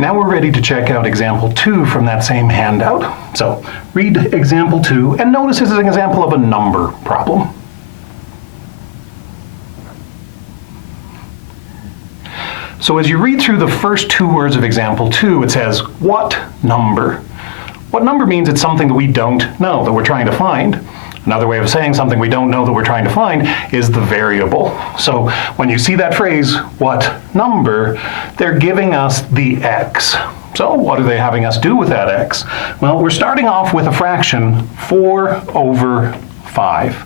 Now we're ready to check out example 2 from that same handout. So read example 2 and notice this is an example of a number problem. So as you read through the first 2 words of example 2, it says, what number? What number means it's something that we don't know, that we're trying to find. Another way of saying something we don't know that we're trying to find is the variable. So when you see that phrase, what number, they're giving us the x. So what are they having us do with that x? Well, we're starting off with a fraction, 4 over 5.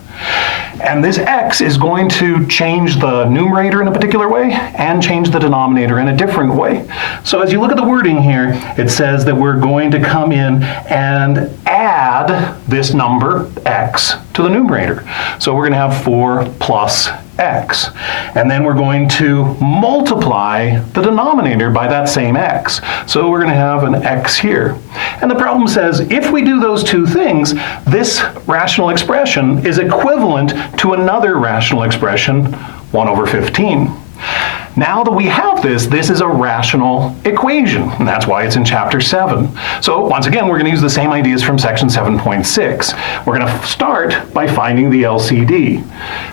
And this x is going to change the numerator in a particular way and change the denominator in a different way. So as you look at the wording here, it says that we're going to come in and add this number, x, to the numerator. So we're going to have 4 plus x. And then we're going to multiply the denominator by that same x. So we're going to have an x here. And the problem says if we do those two things, this rational expression is equivalent to another rational expression, 1 over 15. Now that we have this is a rational equation, and that's why it's in chapter 7. So once again, we're going to use the same ideas from section 7.6. We're going to start by finding the LCD.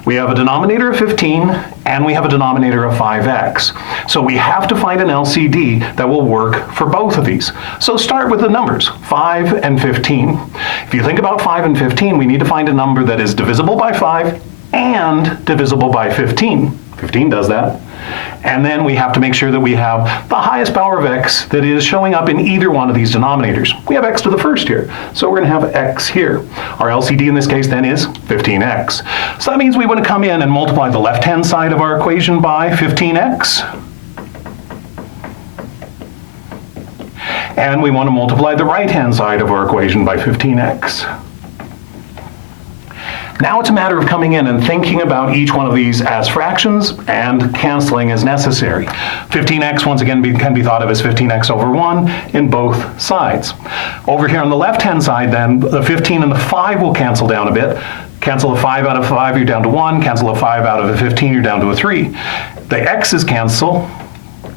We have a denominator of 15, and we have a denominator of 5x. So we have to find an LCD that will work for both of these. So start with the numbers, 5 and 15. If you think about 5 and 15, we need to find a number that is divisible by 5 and divisible by 15. 15 does that. And then we have to make sure that we have the highest power of x that is showing up in either one of these denominators. We have x to the first here, so we're going to have x here. Our LCD in this case then is 15x. So that means we want to come in and multiply the left-hand side of our equation by 15x. And we want to multiply the right-hand side of our equation by 15x. Now it's a matter of coming in and thinking about each one of these as fractions and canceling as necessary. 15x, once again, can be thought of as 15x over 1 in both sides. Over here on the left-hand side, then, the 15 and the 5 will cancel down a bit. Cancel a 5 out of 5, you're down to 1. Cancel a 5 out of a 15, you're down to a 3. The x's cancel,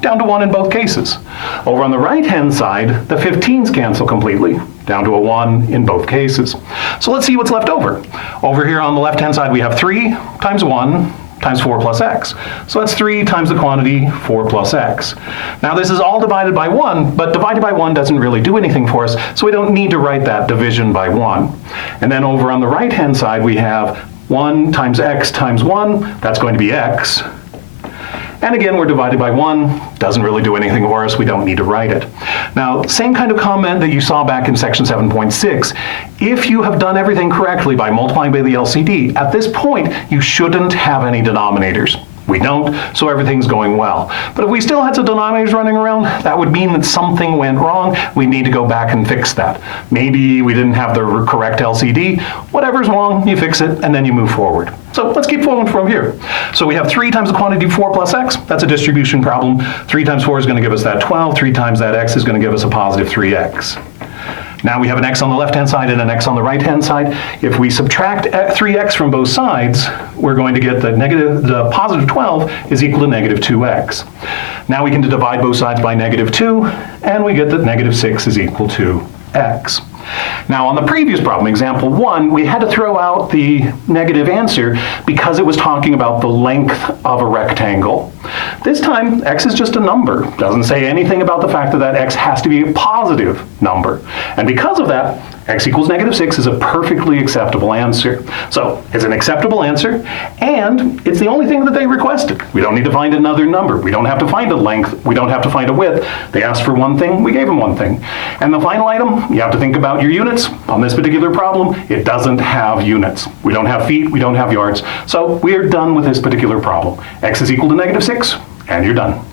down to 1 in both cases. Over on the right-hand side, the 15s cancel completely, down to a 1 in both cases. So let's see what's left over. Over here on the left-hand side, we have 3 times 1 times 4 plus x. So that's 3 times the quantity 4 plus x. Now this is all divided by 1, but divided by 1 doesn't really do anything for us, so we don't need to write that division by 1. And then over on the right-hand side, we have 1 times x times 1, that's going to be x. And again, we're divided by 1, doesn't really do anything for us, we don't need to write it. Now, same kind of comment that you saw back in section 7.6. If you have done everything correctly by multiplying by the LCD, at this point, you shouldn't have any denominators. We don't, so everything's going well. But if we still had some denominators running around, that would mean that something went wrong. We need to go back and fix that. Maybe we didn't have the correct LCD. Whatever's wrong, you fix it, and then you move forward. So let's keep flowing from here. So we have 3 times the quantity 4 plus x. That's a distribution problem. 3 times 4 is going to give us that 12. 3 times that x is going to give us a positive 3x. Now we have an x on the left-hand side and an x on the right-hand side. If we subtract 3x from both sides, we're going to get the positive 12 is equal to negative 2x. Now we can divide both sides by negative 2, and we get that negative 6 is equal to x. Now on the previous problem, example 1, we had to throw out the negative answer because it was talking about the length of a rectangle. This time, x is just a number. Doesn't say anything about the fact that that x has to be a positive number. And because of that, x equals negative 6 is a perfectly acceptable answer. So it's an acceptable answer, and it's the only thing that they requested. We don't need to find another number. We don't have to find a length. We don't have to find a width. They asked for one thing. We gave them one thing. And the final item, you have to think about your units. On this particular problem, it doesn't have units. We don't have feet. We don't have yards. So we're done with this particular problem. X is equal to negative 6, and you're done.